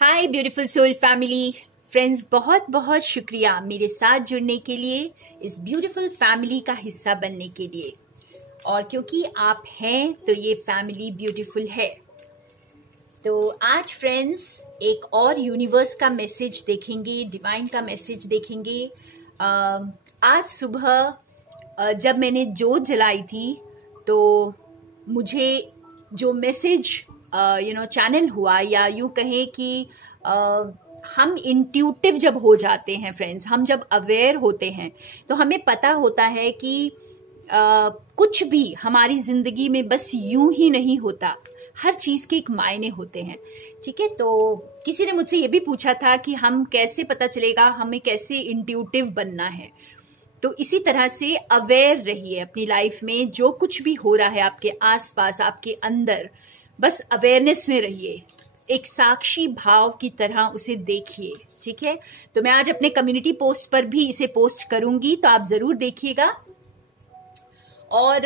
हाय beautiful soul family friends, बहुत बहुत शुक्रिया मेरे साथ जुड़ने के लिए, इस ब्यूटीफुल फैमिली का हिस्सा बनने के लिए। और क्योंकि आप हैं तो ये फैमिली ब्यूटीफुल है। तो आज फ्रेंड्स एक और यूनिवर्स का मैसेज देखेंगे, डिवाइन का मैसेज देखेंगे। आज सुबह जब मैंने जोत जलाई थी तो मुझे जो मैसेज चैनल हुआ, या यूं कहें कि हम इंट्यूटिव जब हो जाते हैं फ्रेंड्स, हम जब अवेयर होते हैं तो हमें पता होता है कि कुछ भी हमारी जिंदगी में बस यूं ही नहीं होता, हर चीज के एक मायने होते हैं। ठीक है, तो किसी ने मुझसे ये भी पूछा था कि हम कैसे पता चलेगा, हमें कैसे इंट्यूटिव बनना है। तो इसी तरह से अवेयर रहिए अपनी लाइफ में, जो कुछ भी हो रहा है आपके आसपास, आपके अंदर, बस अवेयरनेस में रहिए, एक साक्षी भाव की तरह उसे देखिए। ठीक है, तो मैं आज अपने कम्युनिटी पोस्ट पर भी इसे पोस्ट करूंगी, तो आप जरूर देखिएगा। और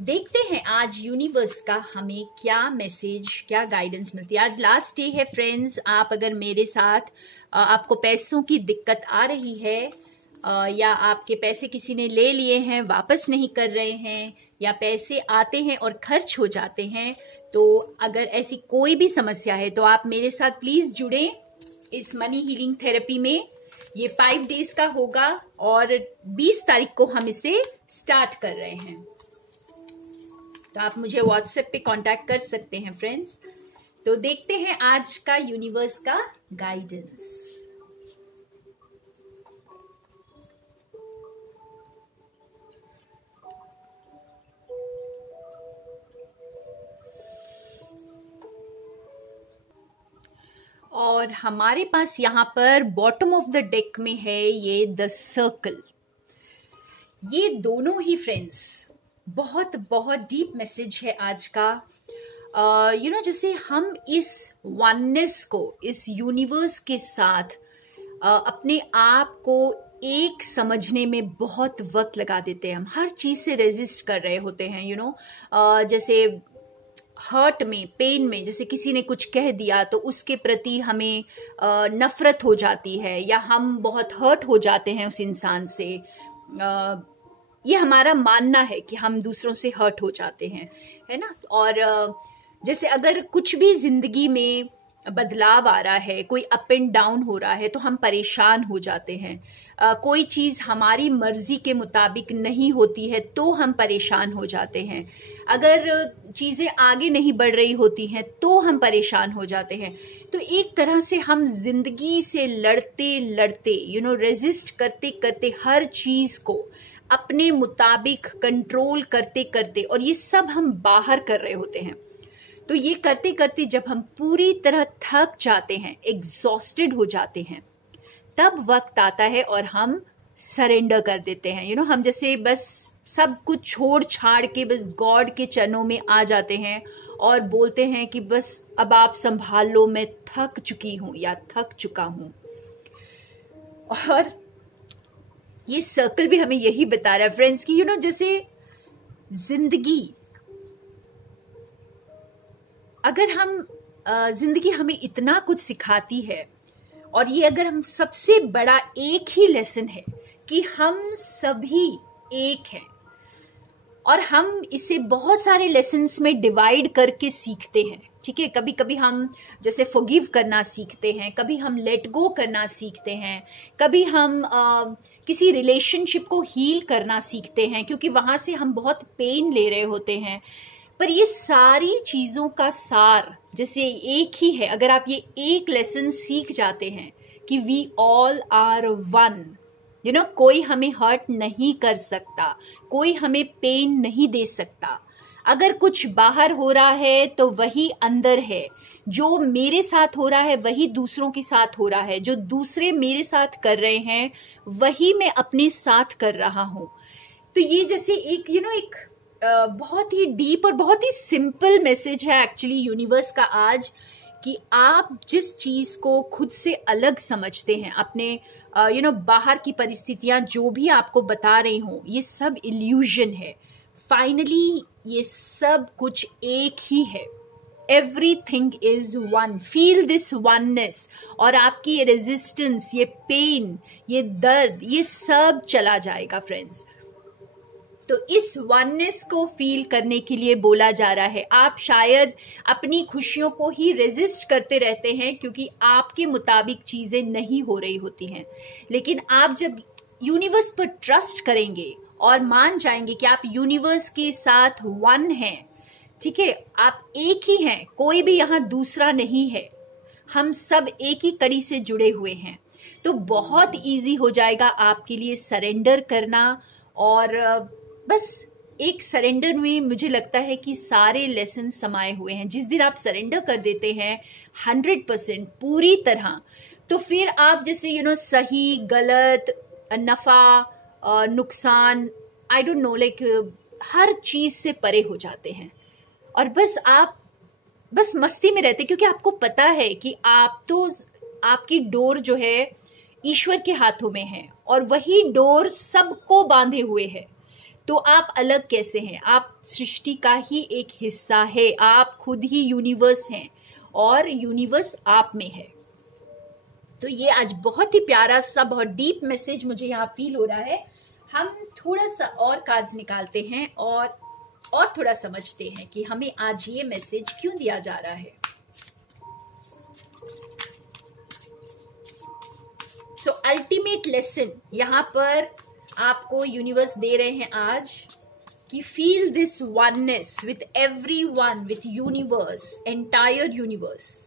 देखते हैं आज यूनिवर्स का हमें क्या मैसेज, क्या गाइडेंस मिलती है। आज लास्ट डे है फ्रेंड्स। आप अगर मेरे साथ आपको पैसों की दिक्कत आ रही है, या आपके पैसे किसी ने ले लिए हैं, वापस नहीं कर रहे हैं, या पैसे आते हैं और खर्च हो जाते हैं, तो अगर ऐसी कोई भी समस्या है तो आप मेरे साथ प्लीज जुड़ें इस मनी हीलिंग थेरेपी में। ये 5 डेज का होगा और 20 तारीख को हम इसे स्टार्ट कर रहे हैं। तो आप मुझे व्हाट्सएप पे कांटेक्ट कर सकते हैं फ्रेंड्स। तो देखते हैं आज का यूनिवर्स का गाइडेंस। और हमारे पास यहाँ पर बॉटम ऑफ द डेक में है ये द सर्कल। ये दोनों ही फ्रेंड्स बहुत बहुत डीप मैसेज है आज का। जैसे हम इस वननेस को, इस यूनिवर्स के साथ अपने आप को एक समझने में बहुत वक्त लगा देते हैं। हम हर चीज से रेजिस्ट कर रहे होते हैं। जैसे हर्ट में, पेन में, जैसे किसी ने कुछ कह दिया तो उसके प्रति हमें नफरत हो जाती है, या हम बहुत हर्ट हो जाते हैं उस इंसान से। ये हमारा मानना है कि हम दूसरों से हर्ट हो जाते हैं, है ना। और जैसे अगर कुछ भी जिंदगी में बदलाव आ रहा है, कोई अप एंड डाउन हो रहा है, तो हम परेशान हो जाते हैं। कोई चीज हमारी मर्जी के मुताबिक नहीं होती है तो हम परेशान हो जाते हैं। अगर चीजें आगे नहीं बढ़ रही होती हैं तो हम परेशान हो जाते हैं। तो एक तरह से हम जिंदगी से लड़ते लड़ते, रेजिस्ट करते करते, हर चीज को अपने मुताबिक कंट्रोल करते करते, और ये सब हम बाहर कर रहे होते हैं। तो ये करते करते जब हम पूरी तरह थक जाते हैं, एग्जॉस्टेड हो जाते हैं, तब वक्त आता है और हम सरेंडर कर देते हैं। हम जैसे बस सब कुछ छोड़ छाड़ के बस गॉड के चरणों में आ जाते हैं और बोलते हैं कि बस अब आप संभाल लो, मैं थक चुकी हूं या थक चुका हूं। और ये सर्कल भी हमें यही बता रहा है फ्रेंड्स कि जैसे जिंदगी, अगर जिंदगी हमें इतना कुछ सिखाती है, और ये अगर हम सबसे बड़ा एक ही लेसन है कि हम सभी एक हैं, और हम इसे बहुत सारे लेसन्स में डिवाइड करके सीखते हैं। ठीक है, कभी कभी हम जैसे फॉरगिव करना सीखते हैं, कभी हम लेट गो करना सीखते हैं, कभी हम किसी रिलेशनशिप को हील करना सीखते हैं, क्योंकि वहां से हम बहुत पेन ले रहे होते हैं। पर ये सारी चीजों का सार जैसे एक ही है। अगर आप ये एक लेसन सीख जाते हैं कि वी ऑल आर वन, कोई हमें हर्ट नहीं कर सकता, कोई हमें पेन नहीं दे सकता। अगर कुछ बाहर हो रहा है तो वही अंदर है। जो मेरे साथ हो रहा है वही दूसरों के साथ हो रहा है। जो दूसरे मेरे साथ कर रहे हैं वही मैं अपने साथ कर रहा हूं। तो ये जैसे एक एक बहुत ही डीप और बहुत ही सिंपल मैसेज है एक्चुअली यूनिवर्स का आज, कि आप जिस चीज को खुद से अलग समझते हैं, अपने बाहर की परिस्थितियां जो भी आपको बता रही हूं, ये सब इल्यूजन है। फाइनली ये सब कुछ एक ही है। Everything is one. Feel this oneness, और आपकी ये रेजिस्टेंस, ये पेन, ये दर्द, ये सब चला जाएगा फ्रेंड्स. तो इस वननेस को फील करने के लिए बोला जा रहा है. आप शायद अपनी खुशियों को ही रेजिस्ट करते रहते हैं क्योंकि आपके मुताबिक चीजें नहीं हो रही होती हैं. लेकिन आप जब यूनिवर्स पर ट्रस्ट करेंगे और मान जाएंगे कि आप यूनिवर्स के साथ वन हैं, ठीक है, आप एक ही हैं, कोई भी यहाँ दूसरा नहीं है, हम सब एक ही कड़ी से जुड़े हुए हैं, तो बहुत इजी हो जाएगा आपके लिए सरेंडर करना. और बस एक सरेंडर में मुझे लगता है कि सारे लेसन समाये हुए हैं. जिस दिन आप सरेंडर कर देते हैं 100% पूरी तरह, तो फिर आप जैसे सही गलत, नफा, नुकसान, आई डोंट नो, लाइक हर चीज से परे हो जाते हैं. और आप बस मस्ती में रहते, क्योंकि आपको पता है कि आपकी डोर जो है ईश्वर के हाथों में है और वही डोर सबको बांधे हुए है. तो आप अलग कैसे हैं? आप सृष्टि का ही एक हिस्सा है. आप खुद ही यूनिवर्स हैं और यूनिवर्स आप में है. तो ये आज बहुत ही प्यारा सा, बहुत डीप मैसेज मुझे यहाँ फील हो रहा है. हम थोड़ा सा और कार्ड्स निकालते हैं और थोड़ा समझते हैं कि हमें आज ये मैसेज क्यों दिया जा रहा है. सो अल्टीमेट लेसन यहाँ पर आपको यूनिवर्स दे रहे हैं आज कि feel this oneness with everyone, with universe, entire universe.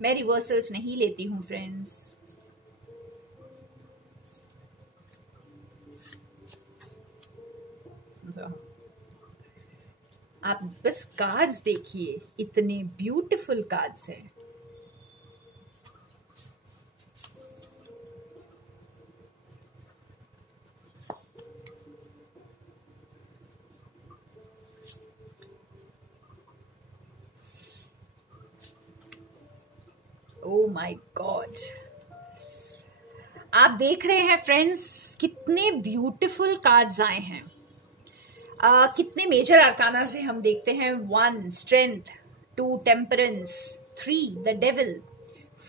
मैं रिवर्सल्स नहीं लेती हूँ फ्रेंड्स. आप बस कार्ड्स देखिए, इतने ब्यूटीफुल कार्ड्स हैं. ओह माय गॉड, आप देख रहे हैं फ्रेंड्स कितने ब्यूटीफुल कार्ड्स आए हैं. कितने मेजर आर्काना से हम देखते हैं. 1 strength, 2 temperance, 3 the devil,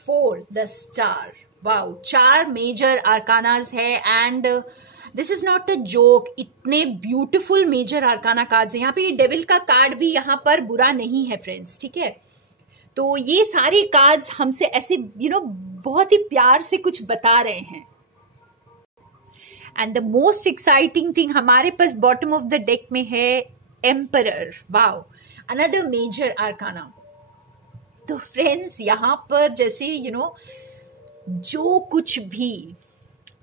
4 the star. Wow, 4 major arcanas है. And this is not a joke, इतने ब्यूटीफुल मेजर आर्काना कार्ड्स हैं. यहाँ पे ये डेविल का कार्ड भी यहाँ पर बुरा नहीं है फ्रेंड्स, ठीक है. तो ये सारे कार्ड्स हमसे ऐसे बहुत ही प्यार से कुछ बता रहे हैं. And the most exciting thing हमारे पास बॉटम ऑफ द डेक में है emperor. Wow, another major arcana. तो फ्रेंड्स यहाँ पर जैसे जो कुछ भी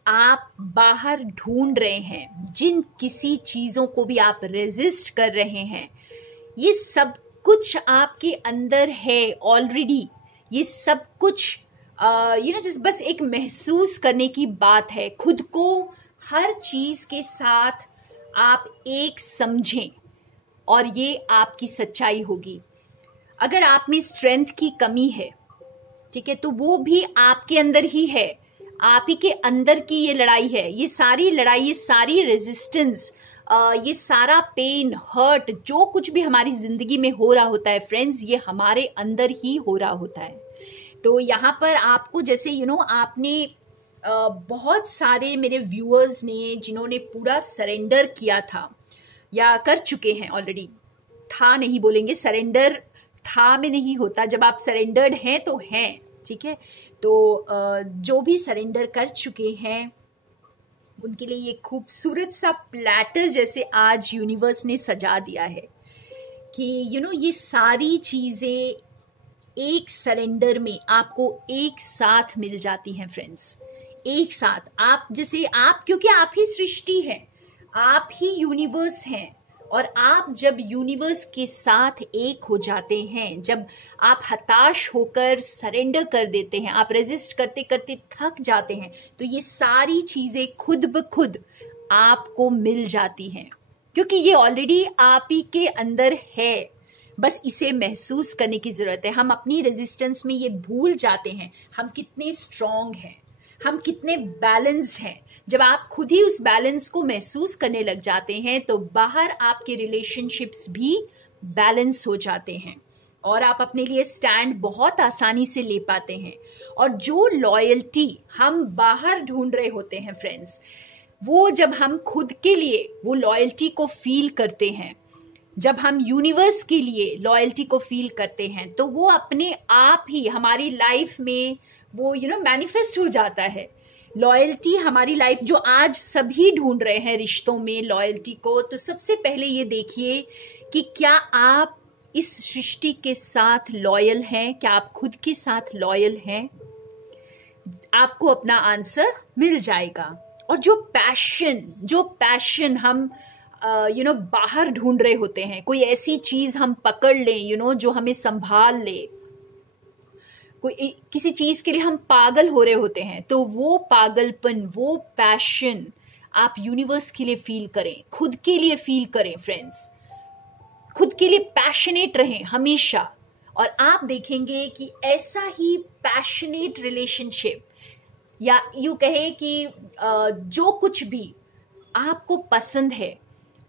आप बाहर ढूंढ रहे हैं, जिन किसी चीजों को भी आप रेजिस्ट कर रहे हैं, ये सब कुछ आपके अंदर है ऑलरेडी. ये सब कुछ जस्ट बस एक महसूस करने की बात है. खुद को हर चीज के साथ आप एक समझें और ये आपकी सच्चाई होगी. अगर आप में स्ट्रेंथ की कमी है, ठीक है, तो वो भी आपके अंदर ही है. आप ही के अंदर की ये लड़ाई है. ये सारी लड़ाई, ये सारी रेजिस्टेंस, ये सारा पेन, हर्ट, जो कुछ भी हमारी जिंदगी में हो रहा होता है फ्रेंड्स, ये हमारे अंदर ही हो रहा होता है. तो यहाँ पर आपको जैसे आपने बहुत सारे मेरे व्यूअर्स ने जिन्होंने पूरा सरेंडर किया था या कर चुके हैं ऑलरेडी, था नहीं बोलेंगे, सरेंडर था में नहीं होता, जब आप सरेंडर्ड हैं तो हैं, ठीक है. तो जो भी सरेंडर कर चुके हैं उनके लिए ये खूबसूरत सा प्लेटर जैसे आज यूनिवर्स ने सजा दिया है कि ये सारी चीजें एक सरेंडर में आपको एक साथ मिल जाती हैं फ्रेंड्स. एक साथ आप क्योंकि आप ही सृष्टि हैं, आप ही यूनिवर्स हैं. और आप जब यूनिवर्स के साथ एक हो जाते हैं, जब आप हताश होकर सरेंडर कर देते हैं, आप रेजिस्ट करते करते थक जाते हैं, तो ये सारी चीजें खुद ब खुद आपको मिल जाती हैं, क्योंकि ये ऑलरेडी आप ही के अंदर है. बस इसे महसूस करने की जरूरत है। हम अपनी रेजिस्टेंस में ये भूल जाते हैं हम कितने स्ट्रांग हैं, हम कितने बैलेंस्ड हैं। जब आप खुद ही उस बैलेंस को महसूस करने लग जाते हैं तो बाहर आपके रिलेशनशिप्स भी बैलेंस हो जाते हैं और आप अपने लिए स्टैंड बहुत आसानी से ले पाते हैं। और जो लॉयल्टी हम बाहर ढूंढ रहे होते हैं फ्रेंड्स, वो जब हम खुद के लिए वो लॉयल्टी को फील करते हैं, जब हम यूनिवर्स के लिए लॉयल्टी को फील करते हैं, तो वो अपने आप ही हमारी लाइफ में वो मैनिफेस्ट हो जाता है। लॉयल्टी हमारी लाइफ, जो आज सभी ढूंढ रहे हैं रिश्तों में लॉयल्टी को, तो सबसे पहले ये देखिए कि क्या आप इस सृष्टि के साथ लॉयल हैं, क्या आप खुद के साथ लॉयल हैं। आपको अपना आंसर मिल जाएगा। और जो पैशन हम बाहर ढूंढ रहे होते हैं, कोई ऐसी चीज हम पकड़ लें जो हमें संभाल ले, कोई किसी चीज के लिए हम पागल हो रहे होते हैं, तो वो पागलपन, वो पैशन आप यूनिवर्स के लिए फील करें, खुद के लिए फील करें फ्रेंड्स। खुद के लिए पैशनेट रहें हमेशा, और आप देखेंगे कि ऐसा ही पैशनेट रिलेशनशिप, या यूं कहें कि जो कुछ भी आपको पसंद है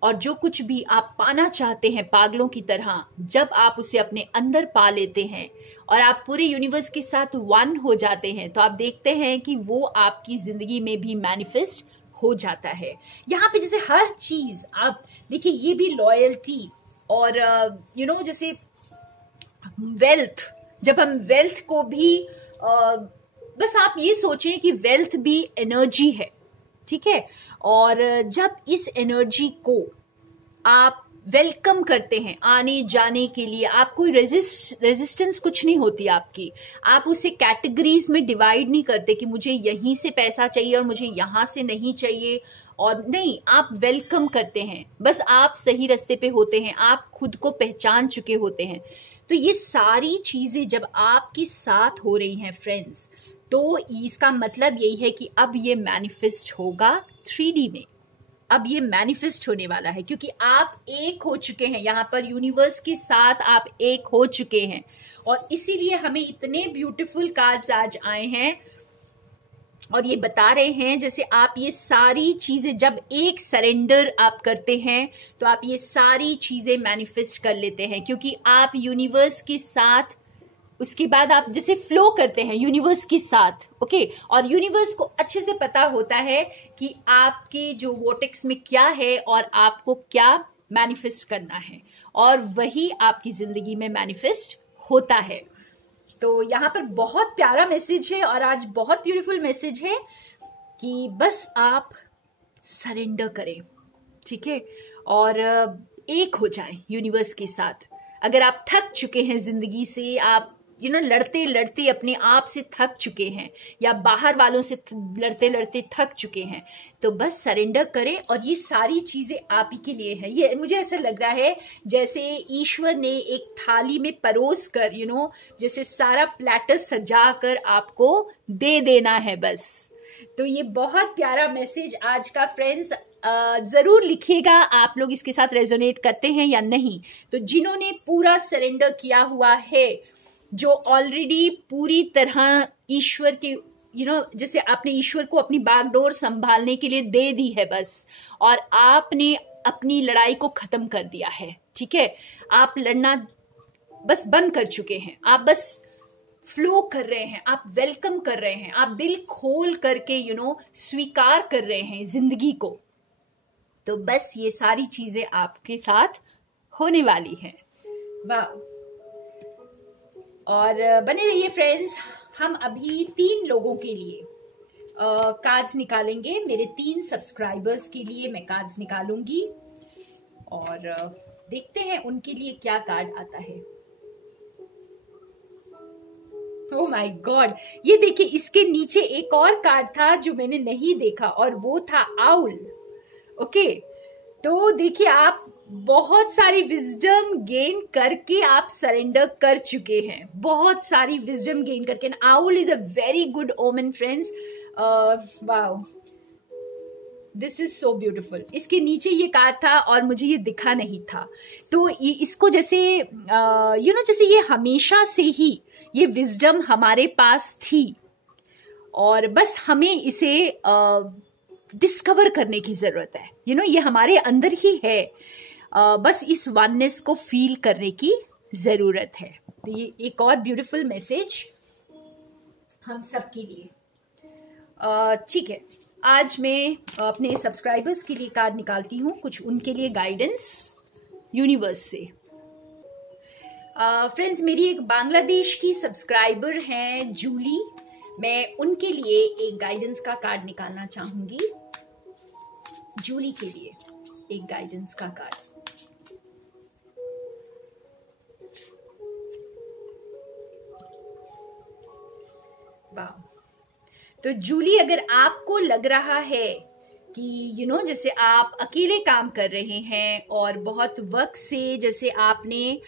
और जो कुछ भी आप पाना चाहते हैं पागलों की तरह, जब आप उसे अपने अंदर पा लेते हैं और आप पूरे यूनिवर्स के साथ वन हो जाते हैं, तो आप देखते हैं कि वो आपकी जिंदगी में भी मैनिफेस्ट हो जाता है। यहाँ पे जैसे हर चीज आप देखिए, ये भी लॉयल्टी, और जैसे वेल्थ, जब हम वेल्थ को भी बस आप ये सोचें कि वेल्थ भी एनर्जी है, ठीक है। और जब इस एनर्जी को आप वेलकम करते हैं आने जाने के लिए, आपको रेजिस्टेंस कुछ नहीं होती आपकी। आप उसे कैटेगरीज में डिवाइड नहीं करते कि मुझे यहीं से पैसा चाहिए और मुझे यहां से नहीं चाहिए, और नहीं, आप वेलकम करते हैं। बस आप सही रास्ते पे होते हैं, आप खुद को पहचान चुके होते हैं। तो ये सारी चीजें जब आपके साथ हो रही हैं फ्रेंड्स, तो इसका मतलब यही है कि अब ये मैनिफेस्ट होगा 3D में। अब ये मैनिफेस्ट होने वाला है, क्योंकि आप एक हो चुके हैं यहाँ पर यूनिवर्स के साथ, आप एक हो चुके हैं। और इसीलिए हमें इतने ब्यूटीफुल कार्ड्स आज आए हैं और ये बता रहे हैं, जैसे आप ये सारी चीजें जब एक सरेंडर आप करते हैं तो आप ये सारी चीजें मैनिफेस्ट कर लेते हैं, क्योंकि आप यूनिवर्स के साथ, उसके बाद आप जैसे फ्लो करते हैं यूनिवर्स के साथ, ओके। और यूनिवर्स को अच्छे से पता होता है कि आपके जो वोटेक्स में क्या है और आपको क्या मैनिफेस्ट करना है, और वही आपकी जिंदगी में मैनिफेस्ट होता है। तो यहाँ पर बहुत प्यारा मैसेज है, और आज बहुत ब्यूटीफुल मैसेज है कि बस आप सरेंडर करें, ठीक है, और एक हो जाएं यूनिवर्स के साथ। अगर आप थक चुके हैं जिंदगी से, आप लड़ते लड़ते अपने आप से थक चुके हैं, या बाहर वालों से लड़ते लड़ते थक चुके हैं, तो बस सरेंडर करें। और ये सारी चीजें आप ही के लिए है। ये मुझे ऐसा लग रहा है जैसे ईश्वर ने एक थाली में परोस कर जैसे सारा प्लेटर सजा कर आपको दे देना है बस। तो ये बहुत प्यारा मैसेज आज का फ्रेंड्स। जरूर लिखिएगा आप लोग इसके साथ रेजोनेट करते हैं या नहीं। तो जिन्होंने पूरा सरेंडर किया हुआ है, जो ऑलरेडी पूरी तरह ईश्वर के जैसे आपने ईश्वर को अपनी बागडोर संभालने के लिए दे दी है बस, और आपने अपनी लड़ाई को खत्म कर दिया है, ठीक है। आप लड़ना बस बंद कर चुके हैं, आप बस फ्लो कर रहे हैं, आप वेलकम कर रहे हैं, आप दिल खोल करके स्वीकार कर रहे हैं जिंदगी को। तो बस ये सारी चीजें आपके साथ होने वाली हैं। वाह। और बने रहिए फ्रेंड्स। हम अभी 3 लोगों के लिए कार्ड्स निकालेंगे। मेरे 3 सब्सक्राइबर्स के लिए मैं कार्ड्स निकालूंगी, और देखते हैं उनके लिए क्या कार्ड आता है। ओह माय गॉड, ये देखिए, इसके नीचे एक और कार्ड था जो मैंने नहीं देखा, और वो था आउल, ओके। तो देखिए, आप बहुत सारी विजडम गेन करके आप सरेंडर कर चुके हैं, बहुत सारी विजडम गेन करके। Owl is a very good omen friends. Wow, this is so beautiful. इसके नीचे ये कार्ड था और मुझे ये दिखा नहीं था, तो इसको जैसे जैसे ये हमेशा से ही ये विजडम हमारे पास थी और बस हमें इसे डिस्कवर करने की जरूरत है। ये हमारे अंदर ही है, बस इस वननेस को फील करने की जरूरत है। तो ये एक और ब्यूटीफुल मैसेज हम सबके लिए। ठीक है, आज मैं अपने सब्सक्राइबर्स के लिए कार्ड निकालती हूँ, कुछ उनके लिए गाइडेंस यूनिवर्स से। फ्रेंड्स, मेरी एक बांग्लादेश की सब्सक्राइबर हैं जूली, मैं उनके लिए एक गाइडेंस का कार्ड निकालना चाहूंगी। जूली के लिए एक गाइडेंस का कार्ड। वाह। तो जूली, अगर आपको लग रहा है कि जैसे आप अकेले काम कर रहे हैं और बहुत वक्त से जैसे आपने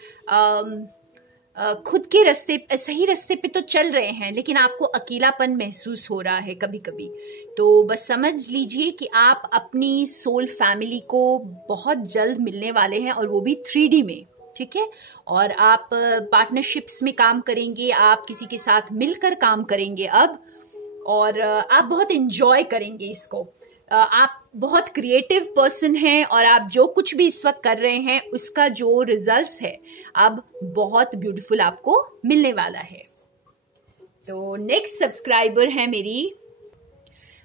खुद के सही रास्ते पे तो चल रहे हैं, लेकिन आपको अकेलापन महसूस हो रहा है कभी कभी, तो बस समझ लीजिए कि आप अपनी सोल फैमिली को बहुत जल्द मिलने वाले हैं, और वो भी 3D में। ठीक है, और आप पार्टनरशिप्स में काम करेंगे, आप किसी के साथ मिलकर काम करेंगे अब, और आप बहुत एंजॉय करेंगे इसको। आप बहुत क्रिएटिव पर्सन हैं और आप जो कुछ भी इस वक्त कर रहे हैं उसका जो रिजल्ट्स है अब बहुत ब्यूटीफुल आपको मिलने वाला है। तो नेक्स्ट सब्सक्राइबर है मेरी,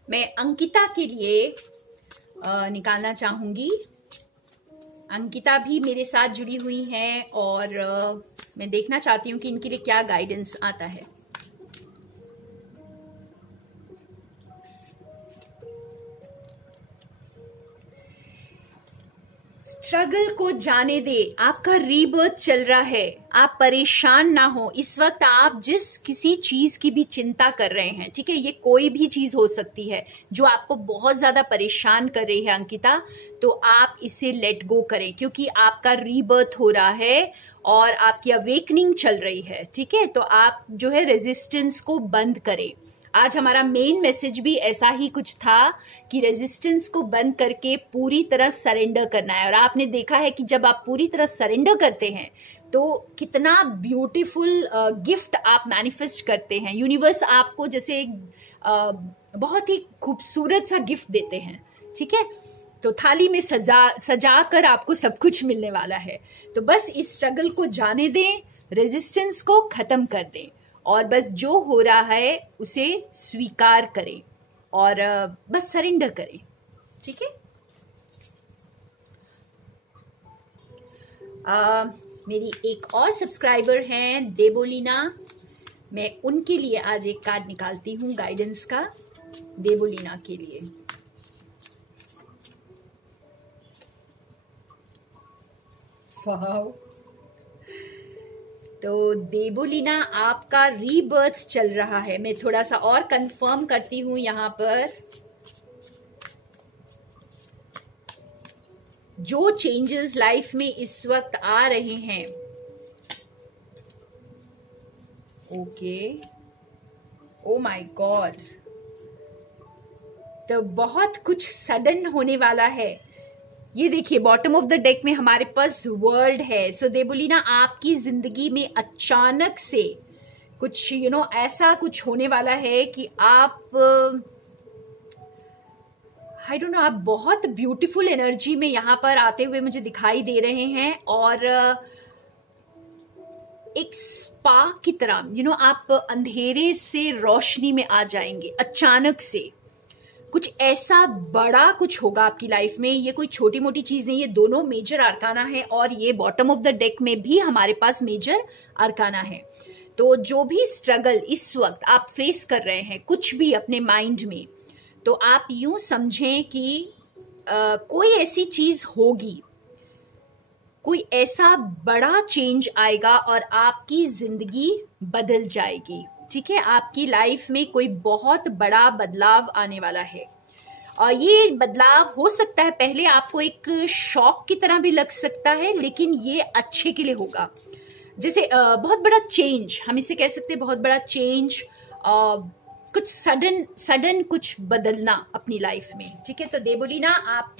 मैं अंकिता के लिए निकालना चाहूंगी। अंकिता भी मेरे साथ जुड़ी हुई हैं और मैं देखना चाहती हूँ कि इनके लिए क्या गाइडेंस आता है। स्ट्रगल को जाने दे, आपका रीबर्थ चल रहा है, आप परेशान ना हो। इस वक्त आप जिस किसी चीज की भी चिंता कर रहे हैं, ठीक है, ये कोई भी चीज हो सकती है जो आपको बहुत ज्यादा परेशान कर रही है अंकिता, तो आप इसे लेट गो करें, क्योंकि आपका रीबर्थ हो रहा है और आपकी अवेकनिंग चल रही है। ठीक है, तो आप जो है रेजिस्टेंस को बंद करें। आज हमारा मेन मैसेज भी ऐसा ही कुछ था कि रेजिस्टेंस को बंद करके पूरी तरह सरेंडर करना है। और आपने देखा है कि जब आप पूरी तरह सरेंडर करते हैं तो कितना ब्यूटीफुल गिफ्ट आप मैनिफेस्ट करते हैं। यूनिवर्स आपको जैसे बहुत ही खूबसूरत सा गिफ्ट देते हैं। ठीक है, तो थाली में सजा कर आपको सब कुछ मिलने वाला है। तो बस इस स्ट्रगल को जाने दें, रेजिस्टेंस को खत्म कर दें और बस जो हो रहा है उसे स्वीकार करें और बस सरेंडर करें। ठीक है, मेरी एक और सब्सक्राइबर हैं देवोलीना, मैं उनके लिए आज एक कार्ड निकालती हूँ गाइडेंस का, देवोलीना के लिए। वाओ, तो देवोलीना आपका रीबर्थ चल रहा है। मैं थोड़ा सा और कंफर्म करती हूं यहाँ पर। जो चेंजेस लाइफ में इस वक्त आ रहे हैं, ओके, ओ माय गॉड, तो बहुत कुछ सडन होने वाला है। ये देखिए, बॉटम ऑफ द डेक में हमारे पास वर्ल्ड है। सो देवोलीना, आपकी जिंदगी में अचानक से कुछ ऐसा कुछ होने वाला है कि आप आई डोंट नो, आप बहुत ब्यूटीफुल एनर्जी में यहाँ पर आते हुए मुझे दिखाई दे रहे हैं और एक स्पार्क की तरह आप अंधेरे से रोशनी में आ जाएंगे। अचानक से कुछ ऐसा बड़ा कुछ होगा आपकी लाइफ में। ये कोई छोटी मोटी चीज नहीं है, दोनों मेजर आर्काना है और ये बॉटम ऑफ द डेक में भी हमारे पास मेजर आर्काना है। तो जो भी स्ट्रगल इस वक्त आप फेस कर रहे हैं, कुछ भी अपने माइंड में, तो आप यूं समझें कि कोई ऐसी चीज होगी, कोई ऐसा बड़ा चेंज आएगा और आपकी जिंदगी बदल जाएगी। ठीक है, आपकी लाइफ में कोई बहुत बड़ा बदलाव आने वाला है और ये बदलाव हो सकता है पहले आपको एक शॉक की तरह भी लग सकता है, लेकिन ये अच्छे के लिए होगा। जैसे बहुत बड़ा चेंज, हम इसे कह सकते हैं बहुत बड़ा चेंज कुछ सडन कुछ बदलना अपनी लाइफ में, ठीक है। तो देवोलीना आप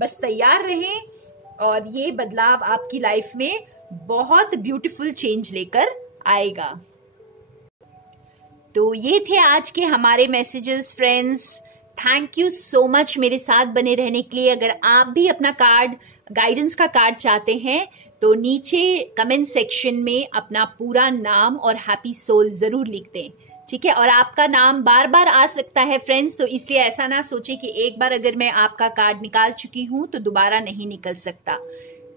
बस तैयार रहें और ये बदलाव आपकी लाइफ में बहुत ब्यूटीफुल चेंज लेकर आएगा। तो ये थे आज के हमारे messages friends. Thank you so much मेरे साथ बने रहने के लिए। अगर आप भी अपना कार्ड, गाइडेंस का कार्ड चाहते हैं तो नीचे कमेंट सेक्शन में अपना पूरा नाम और हैप्पी सोल जरूर लिख दें, ठीक है। और आपका नाम बार बार आ सकता है फ्रेंड्स, तो इसलिए ऐसा ना सोचे कि एक बार अगर मैं आपका कार्ड निकाल चुकी हूं तो दोबारा नहीं निकल सकता,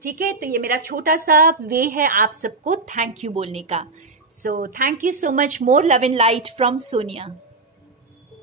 ठीक है। तो ये मेरा छोटा सा वे है आप सबको थैंक यू बोलने का। So thank you so much. More love and light from Sonia.